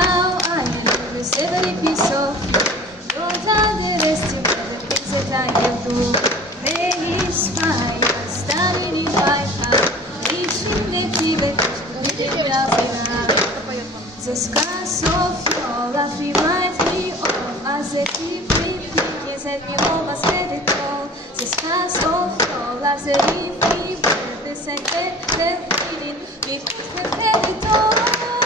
now I have received every piece of don't underestimate the things that I can do. There is fire standing in my heart, reaching the fever, living up in our. The scars of your love remind me of as they keep repeating, set me home, I said it all. The scars of your love, they leave me breathless and dead, feeling, we could have had it all.